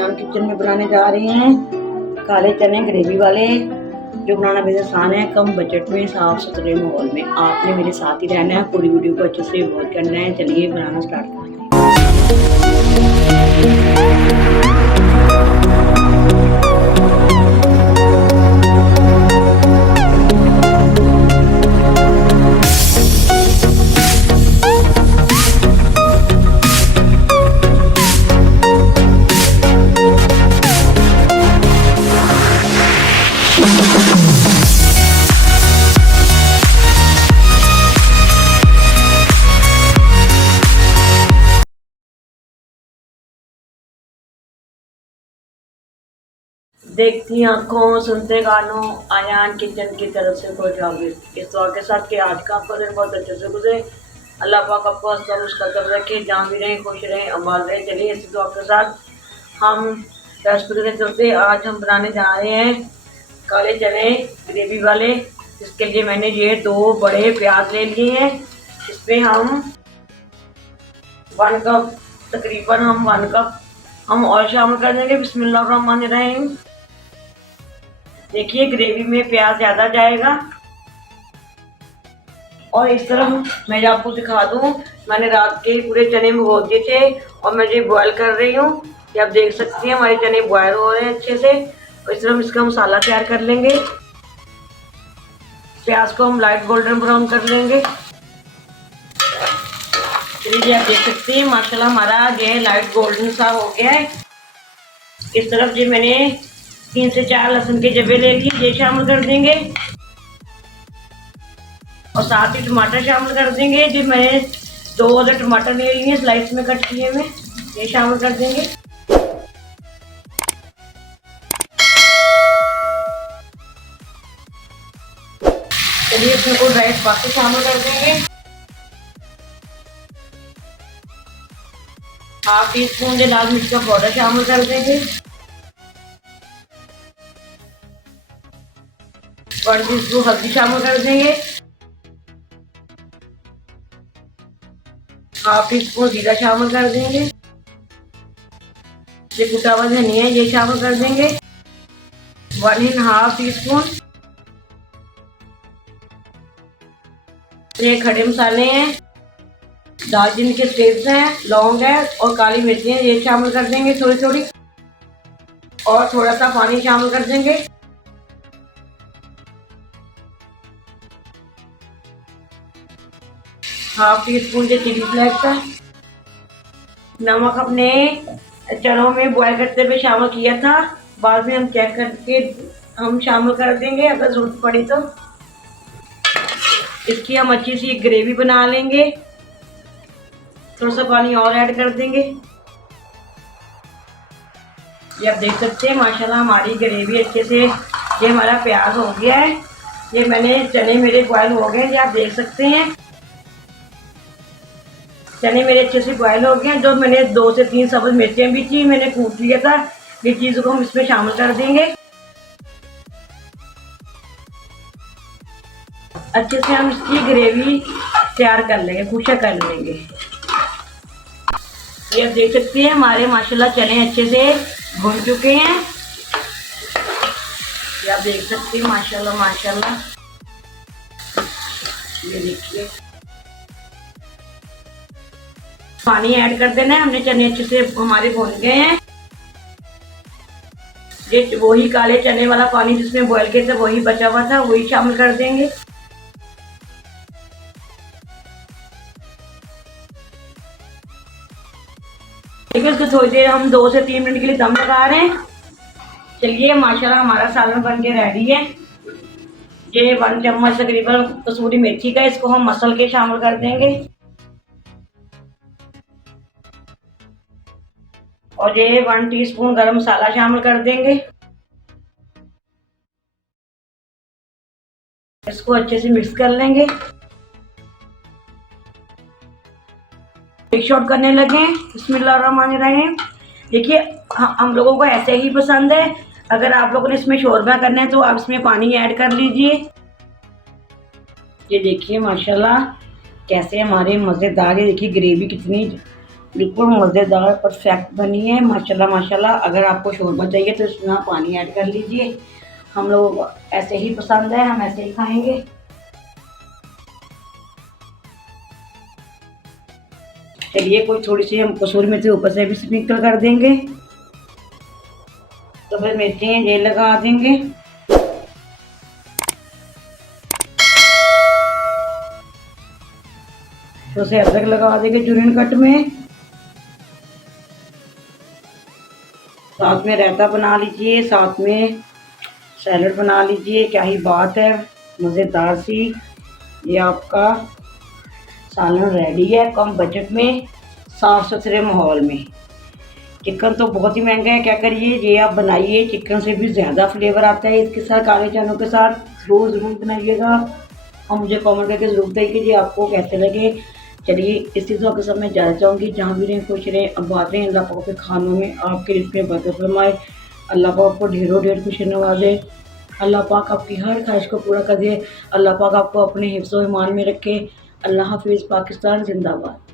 हम किचन में बनाने जा रहे हैं काले चने ग्रेवी वाले, जो बनाना बेहद आसान है, कम बजट में, साफ सुथरे माहौल में। आपने मेरे साथ ही रहना है, पूरी वीडियो को अच्छे से वॉच करना है। चलिए बनाना स्टार्ट करते हैं। देखती आंखों सुनते कानों, आयान किचन की तरफ से कोई स्वागत। इस दुआ के साथ कि आज का आपका दिन बहुत अच्छे से गुजरे। अल्लाह पाक आपको हंसता मुस्कुराता रखे, जहाँ भी रहें खुश रहें, आबाद रहें। चलिए इस दुआ के साथ हम रेसिपी के चलते आज हम बनाने जा रहे हैं काले चने ग्रेवी वाले। इसके लिए मैंने ये 2 बड़े प्याज ले लिए हैं। इसमें हम 1 कप तकरीबन हम 1 कप हम ऑयल शामिल कर देंगे। बिस्मिल्लाहिर्रहमानिर्रहीम। देखिए ग्रेवी में प्याज ज़्यादा जाएगा। और इस तरह मैं आपको दिखा दूं, मैंने रात के पूरे चने भिगो दिए थे और मैं ये बॉयल कर रही हूँ। ये आप देख सकते हैं हमारे चने बॉयल हो रहे हैं अच्छे से। और इस तरह हम इसका मसाला तैयार कर लेंगे। प्याज को हम लाइट गोल्डन ब्राउन कर लेंगे। चलिए आप देख सकते हैं माशाल्लाह हमारा ये लाइट गोल्डन सा हो गया है। इस तरफ जी मैंने 3 से 4 लहसुन के जबे ले लिए, ये शामिल कर देंगे। और साथ ही टमाटर शामिल कर देंगे। जी मैंने 2 अदर टमाटर ले लिए स्लाइस में कट किए हुए, ये शामिल कर देंगे। चलिए इसमें को ड्राई स्पाइसेस शामिल कर देंगे। हाफ टी स्पून लाल मिर्च का पाउडर शामिल कर देंगे। 1 टीस्पून हल्दी शामिल कर देंगे। हाफ टी स्पून जीरा शामिल कर देंगे। ये कुटा हुआ धनिया है, ये शामिल कर देंगे। 1½ टीस्पून ये खड़े मसाले हैं, दालचीनी के स्टेप्स हैं, लौंग है और काली मिर्ची है, ये शामिल कर देंगे थोड़ी थोड़ी। और थोड़ा सा पानी शामिल कर देंगे। हाफ टी स्पून जो चिली फ्लेक्स है। नमक अपने चनों में बॉयल करते हुए शामिल किया था, बाद में हम चेक करके हम शामिल कर देंगे अगर जरूरत पड़ी तो। इसकी हम अच्छी सी ग्रेवी बना लेंगे। थोड़ा सा पानी और ऐड कर देंगे। ये आप देख सकते हैं माशाल्लाह हमारी ग्रेवी अच्छे से, ये हमारा प्याज हो गया है। ये मैंने चने मेरे बॉयल हो गए, ये आप देख सकते हैं चने मेरे अच्छे से बॉयल हो गए हैं। जो मैंने 2 से 3 सब्ज मिर्चें भी थी, मैंने कूट लिया था। ये चीज़ों को हम इसमें शामिल कर देंगे। अच्छे से हम इसकी ग्रेवी तैयार कर लेंगे, खुशा कर लेंगे। ये आप देख सकते हैं हमारे माशाल्लाह चने अच्छे से भुन चुके हैं। ये आप देख सकते हैं माशाल्लाह माशाल्लाह। ये देखिए पानी ऐड कर देना है। हमने चने अच्छे से हमारे भुन गए हैं। ये वही काले चने वाला पानी जिसमें बॉयल किया था वही बचा हुआ था, वही शामिल कर देंगे। देखिए उसको थोड़ी देर हम 2 से 3 मिनट के लिए दम लगा रहे हैं। चलिए माशाल्लाह हमारा सालन बन के रेडी है। ये 1 चम्मच तकरीबन कसूरी मेथी का, इसको हम मसल के शामिल कर देंगे। और ये 1 टीस्पून गरम मसाला शामिल कर देंगे। इसको अच्छे से मिक्स कर लेंगे। मिक्स आउट करने लगे। बिस्मिल्लाहिर्रहमानिर्रहीम। देखिए हम लोगों को ऐसे ही पसंद है। अगर आप लोगों ने इसमें शोरबा करना है तो आप इसमें पानी ऐड कर लीजिए। ये देखिए माशाल्लाह कैसे हमारे मज़ेदार, ये देखिए ग्रेवी कितनी बिल्कुल मज़ेदार परफेक्ट बनी है माशाल्लाह माशाल्लाह। अगर आपको शोरबा चाहिए तो इसमें आप पानी ऐड कर लीजिए। हम लोग ऐसे ही पसंद है, हम ऐसे ही खाएंगे। चलिए कोई थोड़ी सी हम कसूरी मेथी ऊपर से भी स्प्रिंकल कर देंगे, तो फिर मिर्ची ये लगा देंगे। तो से अदरक लगा देंगे चूरन कट में। साथ में रायता बना लीजिए, साथ में सैलड बना लीजिए। क्या ही बात है, मज़ेदार सी ये आपका सालन रेडी है कम बजट में, साफ़ सुथरे माहौल में। चिकन तो बहुत ही महंगा है, क्या करिए ये आप बनाइए, चिकन से भी ज़्यादा फ्लेवर आता है इसके साथ, काले चनों के साथ। ज़रूर बनाइएगा और मुझे कमेंट करके ज़रूर बताइए कि आपको कैसे लगे। चलिए इसी दुआ के साथ मैं जाना चाहूँगी, जहाँ भी रहें खुश रहें, अब बात रहें अल्लाह पाक के खानों में, आपके रिज़्क़ में बरकत फरमाए। अल्लाह पाक आपको ढेरों ढेर खुशी नवाजे। अल्लाह पाक आपकी हर ख्वाहिश को पूरा कर दे। अल्लाह पाक आपको अपने हिफ्ज़-ओ-ईमान में रखे। अल्लाह हाफ़िज़। पाकिस्तान ज़िंदाबाद।